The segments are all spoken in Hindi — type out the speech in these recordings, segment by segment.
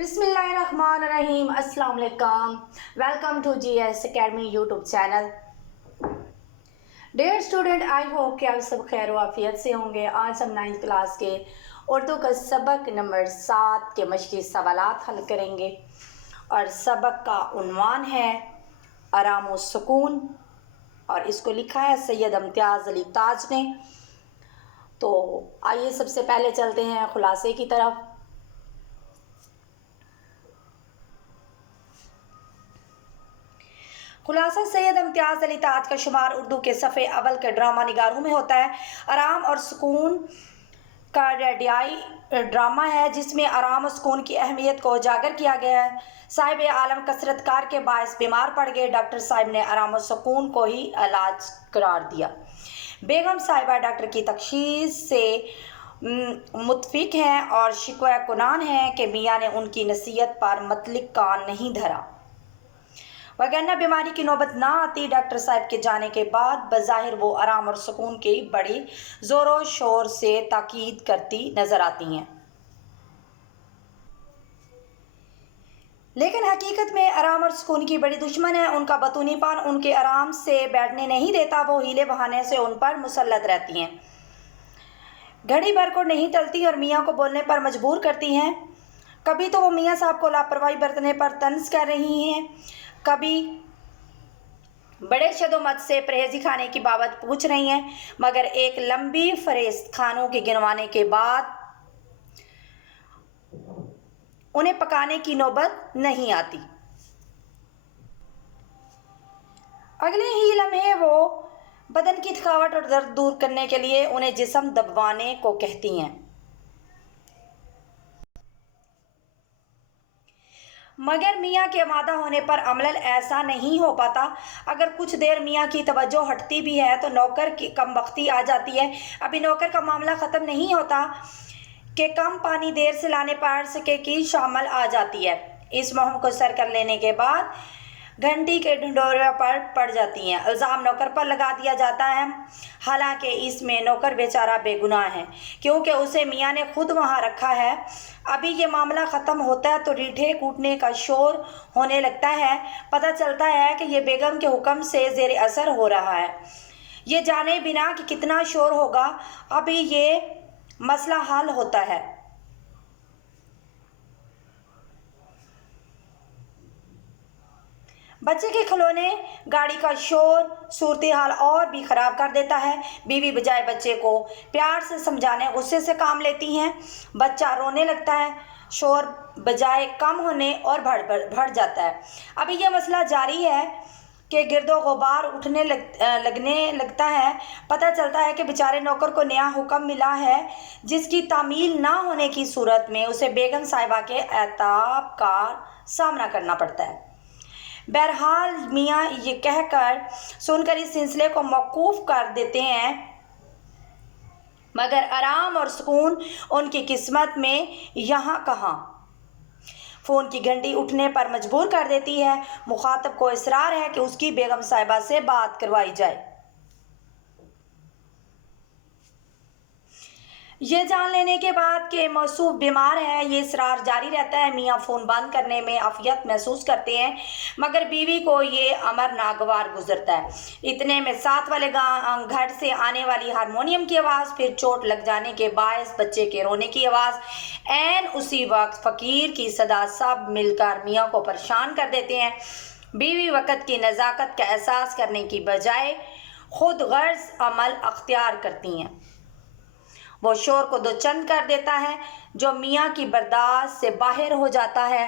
बिस्मिल्लाहिर्रहमानिर्रहीम। अस्सलाम वालेकुम। Welcome to GS academy YouTube channel. Dear student, I hope कि आप सब खैर वाफियत से होंगे। आज हम 9th क्लास के उर्दू का सबक नंबर 7 के मशक़ी सवालात हल करेंगे और सबक का उन्वान है आराम व सुकून और इसको लिखा है सैयद इम्तियाज़ अली ताज ने। तो आइए सबसे पहले चलते हैं खुलासे की तरफ। खुलासा सैयद इम्तियाज़ अली ताज का शुमार उर्दू के सफ़े अव्वल के ड्रामा निगारों में होता है। आराम और सुकून का रेडियाई ड्रामा है जिसमें आराम और सुकून की अहमियत को उजागर किया गया है। साहिब आलम कसरत कार के बायस बीमार पड़ गए। डॉक्टर साहब ने आराम और सुकून को ही इलाज करार दिया। बेगम साहिबा डॉक्टर की तशख़ीस से मुतफिक हैं और शिकवा कुनान है कि मियाँ ने उनकी नसीहत पर मतलब कान नहीं धरा, वगरना बीमारी की नौबत ना आती। डॉक्टर साहब के जाने के बाद बज़ाहिर वो आराम और सुकून की बड़ी ज़ोरों शोर से ताकीद करती नज़र आती हैं, लेकिन हकीकत में आराम और सुकून की बड़ी दुश्मन है। उनका बतूनीपन उनके आराम से बैठने नहीं देता। वो हीले बहाने से उन पर मुसल्लत रहती हैं, घड़ी भर को नहीं टलती और मियाँ को बोलने पर मजबूर करती हैं। कभी तो वो मियाँ साहब को लापरवाही बरतने पर तंज कर रही हैं, कभी बड़े शदोमत से परहेजी खाने की बाबत पूछ रही हैं, मगर एक लंबी फहरिस्त खानों के गिनवाने के बाद उन्हें पकाने की नौबत नहीं आती। अगले ही लम्हे वो बदन की थकावट और दर्द दूर करने के लिए उन्हें जिस्म दबवाने को कहती हैं, मगर मियाँ के आमादा होने पर अमलन ऐसा नहीं हो पाता। अगर कुछ देर मियाँ की तवज्जो हटती भी है तो नौकर की कमबख्ती आ जाती है। अभी नौकर का मामला ख़त्म नहीं होता कि कम पानी देर से लाने पर सके की शामिल आ जाती है। इस मुहिम को सर कर लेने के बाद घंटी के ढिंढोरे पर पड़ जाती हैं। इल्ज़ाम नौकर पर लगा दिया जाता है, हालांकि इसमें नौकर बेचारा बेगुनाह है क्योंकि उसे मियाँ ने खुद वहाँ रखा है। अभी ये मामला ख़त्म होता है तो रीठे कूटने का शोर होने लगता है। पता चलता है कि ये बेगम के हुक्म से ज़ेर असर हो रहा है। ये जाने बिना कि कितना शोर होगा अभी ये मसला हल होता है। बच्चे के खिलौने, गाड़ी का शोर सूरत हाल और भी ख़राब कर देता है। बीवी बजाय बच्चे को प्यार से समझाने गुस्से से काम लेती हैं। बच्चा रोने लगता है, शोर बजाय कम होने और बढ़ जाता है। अभी यह मसला जारी है कि गिरदो गुबार उठने लगने लगता है। पता चलता है कि बेचारे नौकर को नया हुक्म मिला है जिसकी तामील ना होने की सूरत में उसे बेगम साहिबा के एताब का सामना करना पड़ता है। बहरहाल मियाँ ये कहकर सुनकर इस सिलसिले को मौकूफ़ कर देते हैं, मगर आराम और सुकून उनकी किस्मत में यहाँ कहाँ। फ़ोन की घंटी उठने पर मजबूर कर देती है। मुखातब को इसरार है कि उसकी बेगम साहिबा से बात करवाई जाए। ये जान लेने के बाद कि मौसूफ बीमार है, ये इसरार जारी रहता है। मियाँ फ़ोन बंद करने में आफियत महसूस करते हैं, मगर बीवी को ये अमर नागवार गुजरता है। इतने में साथ वाले घर से आने वाली हारमोनियम की आवाज़, फिर चोट लग जाने के बायस बच्चे के रोने की आवाज़, ऐन उसी वक्त फ़कीर की सदा, सब मिलकर मियाँ को परेशान कर देते हैं। बीवी वक़्त की नज़ाकत का एहसास करने की बजाय खुद गर्ज अमल अख्तियार करती हैं। वो शोर को दो चंद कर देता है जो मियाँ की बर्दाश्त से बाहर हो जाता है।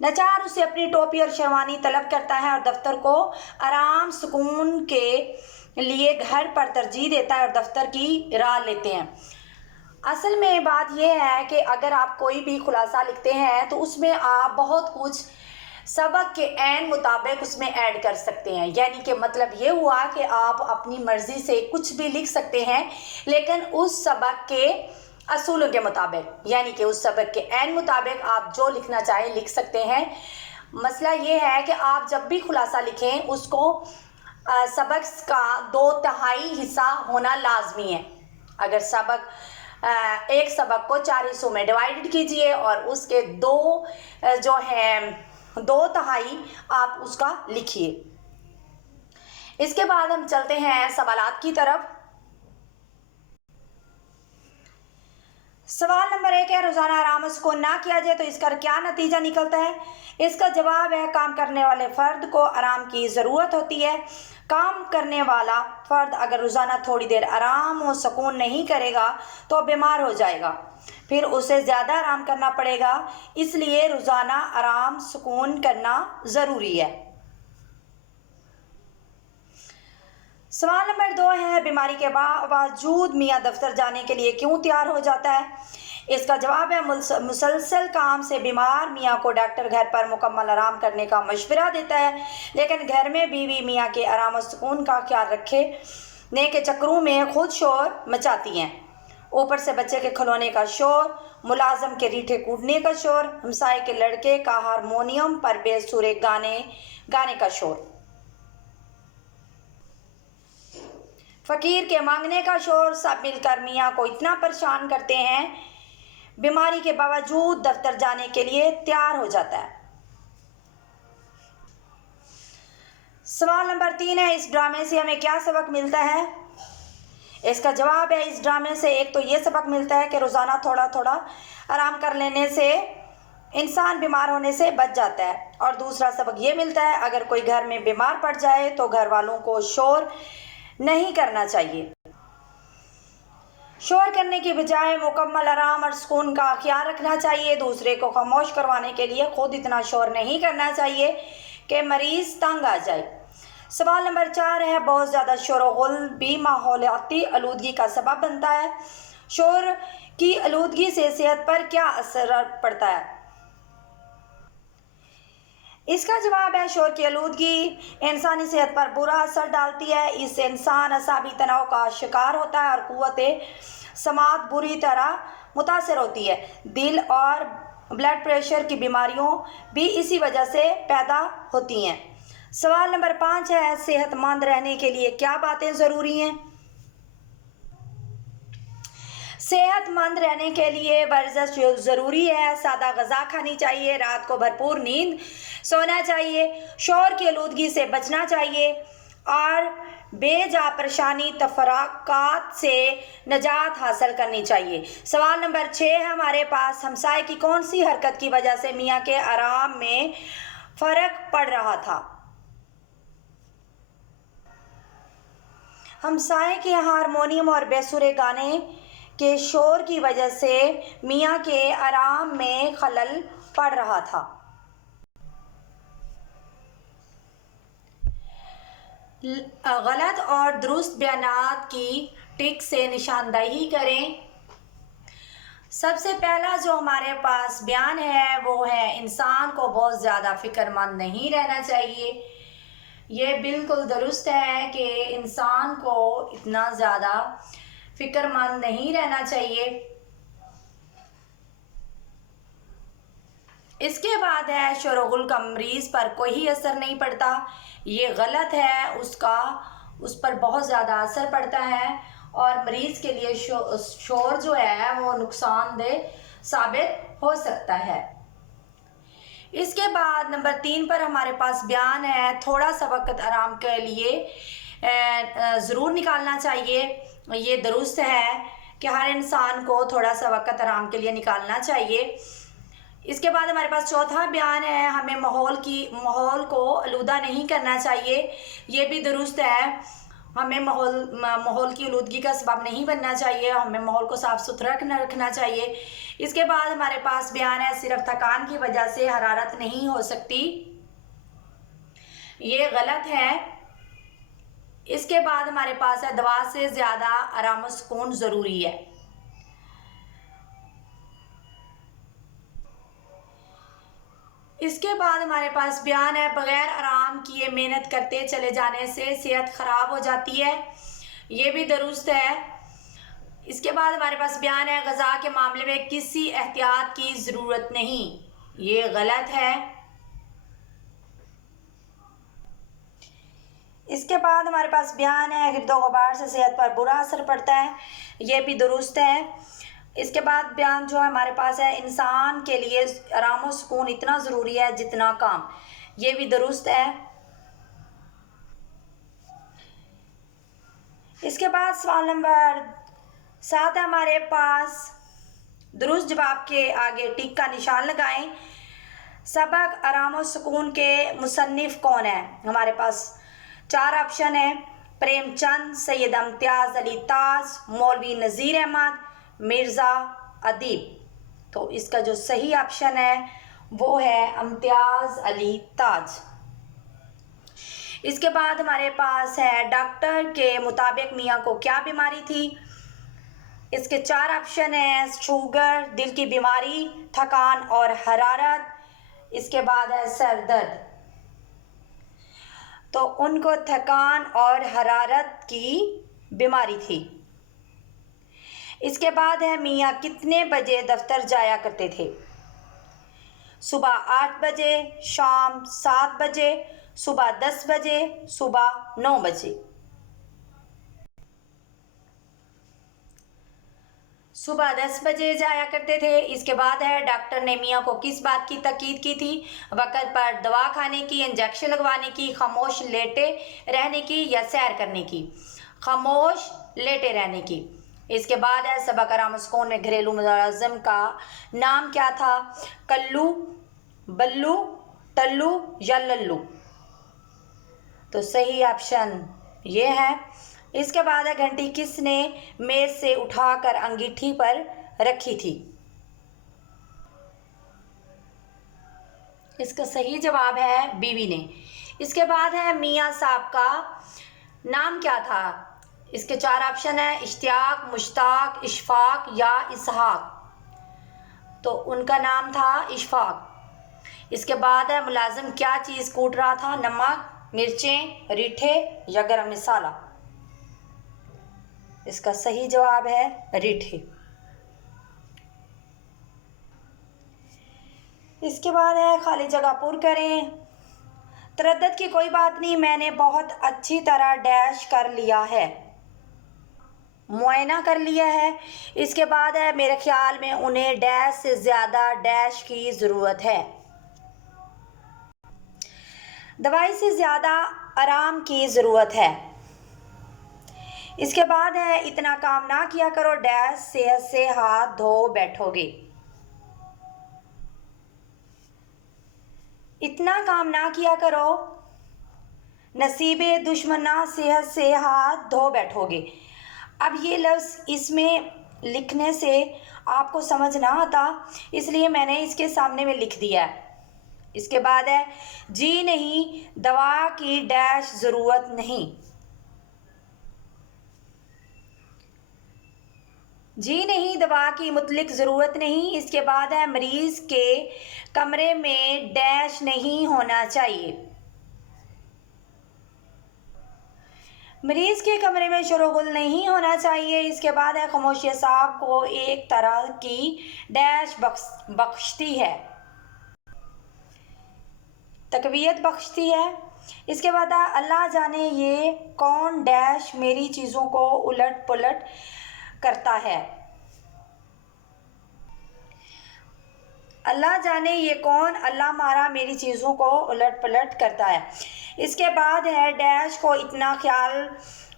नचार उसे अपनी टोपी और शेरवानी तलब करता है और दफ्तर को आराम सुकून के लिए घर पर तरजीह देता है और दफ्तर की राह लेते हैं। असल में बात यह है कि अगर आप कोई भी खुलासा लिखते हैं तो उसमें आप बहुत कुछ सबक के ऐन मुताबिक उसमें ऐड कर सकते हैं। यानी कि मतलब ये हुआ कि आप अपनी मर्ज़ी से कुछ भी लिख सकते हैं, लेकिन उस सबक के असूलों के मुताबिक, यानी कि उस सबक के ऐन मुताबिक आप जो लिखना चाहें लिख सकते हैं। मसला ये है कि आप जब भी खुलासा लिखें उसको सबक का 2/3 हिस्सा होना लाजमी है। अगर सबक एक सबक को 4 हिस्सों में डिवाइडेड कीजिए और उसके जो है 2/3 आप उसका लिखिए। इसके बाद हम चलते हैं सवालात की तरफ। सवाल नंबर 1 है, रोजाना आराम सुकून ना किया जाए तो इसका क्या नतीजा निकलता है? इसका जवाब है, काम करने वाले फर्द को आराम की ज़रूरत होती है। काम करने वाला फर्द अगर रोज़ाना थोड़ी देर आराम और सुकून नहीं करेगा तो बीमार हो जाएगा, फिर उसे ज़्यादा आराम करना पड़ेगा। इसलिए रोज़ाना आराम सुकून करना ज़रूरी है। सवाल नंबर 2 है, बीमारी के बावजूद मियाँ दफ्तर जाने के लिए क्यों तैयार हो जाता है? इसका जवाब है, मुसलसल काम से बीमार मियाँ को डॉक्टर घर पर मुकम्मल आराम करने का मशवरा देता है, लेकिन घर में बीवी मियाँ के आराम और सुकून का ख्याल रखने के चक्करों में खुद शोर मचाती हैं। ऊपर से बच्चे के खिलौने का शोर, मुलाजम के रीठे कूटने का शोर, हमसाए के लड़के का हारमोनियम पर बेसुरे गाने का शोर, फ़कीर के मांगने का शोर, सब मिलकर मियाँ को इतना परेशान करते हैं, बीमारी के बावजूद दफ्तर जाने के लिए तैयार हो जाता है। सवाल नंबर 3 है, इस ड्रामे से हमें क्या सबक मिलता है? इसका जवाब है, इस ड्रामे से एक तो ये सबक मिलता है कि रोज़ाना थोड़ा थोड़ा आराम कर लेने से इंसान बीमार होने से बच जाता है, और दूसरा सबक ये मिलता है, अगर कोई घर में बीमार पड़ जाए तो घर वालों को शोर नहीं करना चाहिए। शोर करने की बजाय मुकम्मल आराम और सुकून का ख्याल रखना चाहिए। दूसरे को खामोश करवाने के लिए खुद इतना शोर नहीं करना चाहिए कि मरीज तंग आ जाए। सवाल नंबर 4 है, बहुत ज़्यादा शोर व गुल भी माहौलियाती आलूदगी का सबब बनता है। शोर की आलूदगी से सेहत पर क्या असर पड़ता है? इसका जवाब है, शोर की आलूदगी इंसानी सेहत पर बुरा असर डालती है। इससे इंसान असाबी तनाव का शिकार होता है और कुव्वते समात बुरी तरह मुतासर होती है। दिल और ब्लड प्रेशर की बीमारियों भी इसी वजह से पैदा होती हैं। सवाल नंबर 5 है, सेहतमंद रहने के लिए क्या बातें ज़रूरी हैं? सेहतमंद रहने के लिए वर्जिश ज़रूरी है, सादा ग़ज़ा खानी चाहिए, रात को भरपूर नींद सोना चाहिए, शोर की आलूदगी से बचना चाहिए और बेजा परेशानी तफराकात से निजात हासिल करनी चाहिए। सवाल नंबर 6 है हमारे पास, हमसाए की कौन सी हरकत की वजह से मियाँ के आराम में फ़र्क पड़ रहा था? हमसाए के हारमोनियम और बेसुरे गाने के शोर की वजह से मियाँ के आराम में खलल पड़ रहा था। गलत और दुरुस्त बयानात की टिक से निशानदेही करें। सबसे पहला जो हमारे पास बयान है वो है, इंसान को बहुत ज़्यादा फ़िक्रमंद नहीं रहना चाहिए। ये बिल्कुल दुरुस्त है कि इंसान को इतना ज़्यादा फ़िक्रमंद नहीं रहना चाहिए। इसके बाद है, शोरगुल का मरीज़ पर कोई असर नहीं पड़ता। ये गलत है, उस पर बहुत ज़्यादा असर पड़ता है और मरीज़ के लिए शोर जो है वो नुकसानदेह साबित हो सकता है। इसके बाद नंबर 3 पर हमारे पास बयान है, थोड़ा सा वक्त आराम के लिए ज़रूर निकालना चाहिए। ये दुरुस्त है कि हर इंसान को थोड़ा सा वक्त आराम के लिए निकालना चाहिए। इसके बाद हमारे पास चौथा बयान है, हमें माहौल को आलूदा नहीं करना चाहिए। ये भी दुरुस्त है, हमें माहौल की आलूदगी का सबब नहीं बनना चाहिए, हमें माहौल को साफ़ सुथरा रखना चाहिए। इसके बाद हमारे पास बयान है, सिर्फ थकान की वजह से हरारत नहीं हो सकती। ये गलत है। इसके बाद हमारे पास है, दवा से ज़्यादा आराम और सुकून ज़रूरी है। इसके बाद हमारे पास बयान है, बग़ैर आराम किए मेहनत करते चले जाने से सेहत ख़राब हो जाती है। ये भी दुरुस्त है। इसके बाद हमारे पास बयान है, ग़ज़ा के मामले में किसी एहतियात की ज़रूरत नहीं। ये गलत है। इसके बाद हमारे पास बयान है गिरदो गुबार से सेहत पर बुरा असर पड़ता है, ये भी दुरुस्त है। इसके बाद बयान जो है हमारे पास है इंसान के लिए आराम और सुकून इतना ज़रूरी है जितना काम, ये भी दुरुस्त है। इसके बाद सवाल नंबर 7 है हमारे पास, दुरुस्त जवाब के आगे टिक का निशान लगाएं। सबक आराम और सुकून के मुसन्निफ कौन है? हमारे पास 4 ऑप्शन है, प्रेमचंद, सैयद इम्तियाज़ अली ताज, मौलवी नज़ीर अहमद, मिर्ज़ा अदीब। तो इसका जो सही ऑप्शन है वो है इम्तियाज़ अली ताज। इसके बाद हमारे पास है डॉक्टर के मुताबिक मियाँ को क्या बीमारी थी? इसके 4 ऑप्शन हैं, शुगर, दिल की बीमारी, थकान और हरारत। इसके बाद है सर दर्द। तो उनको थकान और हरारत की बीमारी थी। इसके बाद है मियाँ कितने बजे दफ्तर जाया करते थे? सुबह 8 बजे, शाम 7 बजे, सुबह 10 बजे, सुबह 9 बजे। सुबह 10 बजे जाया करते थे। इसके बाद है डॉक्टर ने मियाँ को किस बात की ताकीद की थी? वक़्त पर दवा खाने की, इंजेक्शन लगवाने की, खामोश लेटे रहने की या सैर करने की? खामोश लेटे रहने की। इसके बाद है सबक आराम सुकून में घरेलू मुलाजिम का नाम क्या था? कल्लू, बल्लू, टल्लू या लल्लू? तो सही ऑप्शन ये है। इसके बाद है घंटी किसने मेज से उठाकर अंगीठी पर रखी थी? इसका सही जवाब है बीवी ने। इसके बाद है मियाँ साहब का नाम क्या था? इसके 4 ऑप्शन है, इश्तियाक, मुश्ताक, इशफाक या इसहाक। तो उनका नाम था इशफाक। इसके बाद है मुलाजिम क्या चीज़ कूट रहा था? नमक, मिर्चें, रीठे या गरम मसाला? इसका सही जवाब है रीठे। इसके बाद है खाली जगह पूर करें। तरद्दुद की कोई बात नहीं, मैंने बहुत अच्छी तरह डैश कर लिया है, मुआयना कर लिया है। इसके बाद है मेरे ख्याल में उन्हें डैश से ज़्यादा डैश की ज़रूरत है, दवाई से ज़्यादा आराम की ज़रूरत है। इसके बाद है इतना काम ना किया करो, डैश सेहत से हाथ धो बैठोगे। इतना काम ना किया करो, नसीबे दुश्मना सेहत से हाथ धो बैठोगे। अब ये लफ्ज़ इसमें लिखने से आपको समझ ना आता, इसलिए मैंने इसके सामने में लिख दिया है। इसके बाद है जी नहीं, दवा की डैश ज़रूरत नहीं। जी नहीं, दवा की मुतलिक ज़रूरत नहीं। इसके बाद है मरीज़ के कमरे में डैश नहीं होना चाहिए। मरीज़ के कमरे में शोरगुल नहीं होना चाहिए। इसके बाद है खामोशी साहब को एक तरह की डैश बख्शती है, तकवीयत बख्शती है। इसके बाद अल्लाह जाने ये कौन डैश मेरी चीज़ों को उलट पुलट करता है। अल्लाह जाने ये कौन, अल्लाह मारा मेरी चीज़ों को उलट पलट करता है। इसके बाद है डैश को इतना ख्याल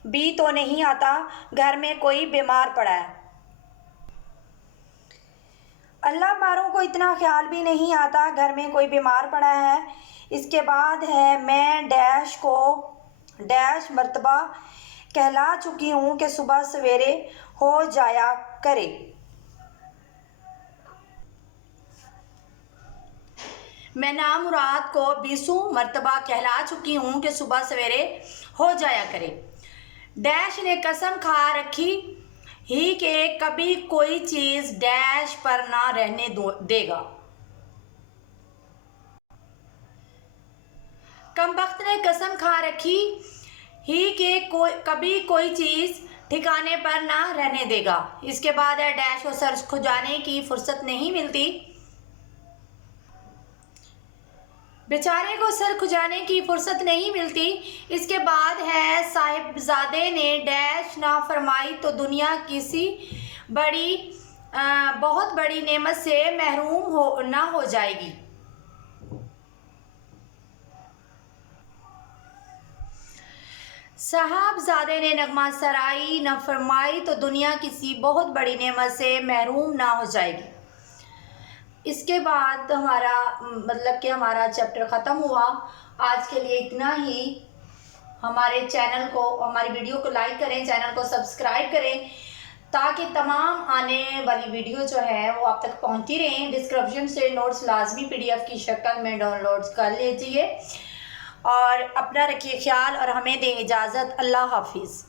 भी तो नहीं आता घर में कोई बीमार पड़ा है। अल्लाह मारों को इतना ख्याल भी नहीं आता घर में कोई बीमार पड़ा है। इसके बाद है मैं डैश को डैश मर्तबा कहला चुकी हूँ कि सुबह सवेरे हो जाया करे। मैं नामुराद को 20 मर्तबा कहला चुकी हूँ कि सुबह सवेरे हो जाया करे। डैश ने कसम खा रखी ही कि कभी कोई चीज़ डैश पर ना रहने देगा। कमबख्त ने कसम खा रखी ही कि कभी कोई चीज़ ठिकाने पर ना रहने देगा। इसके बाद है डैश को सर खुजाने की फुर्सत नहीं मिलती। बेचारे को सर खुजाने की फुर्सत नहीं मिलती। इसके बाद है साहिबजादे ने डैश नाफरमाई तो दुनिया किसी बहुत बड़ी नेमत से महरूम ना हो जाएगी। साहबजादे ने नगमा सराई न फरमाई तो दुनिया किसी बहुत बड़ी नेमत से महरूम ना हो जाएगी। इसके बाद हमारा मतलब कि हमारा चैप्टर ख़त्म हुआ। आज के लिए इतना ही। हमारे चैनल को, हमारी वीडियो को लाइक करें, चैनल को सब्सक्राइब करें ताकि तमाम आने वाली वीडियो जो है वो आप तक पहुंचती रहें। डिस्क्रिप्शन से नोट्स लाजमी PDF की शक्ल में डाउनलोड कर लीजिए और अपना रखिए ख्याल और हमें दें इजाज़त। अल्लाह हाफिज़।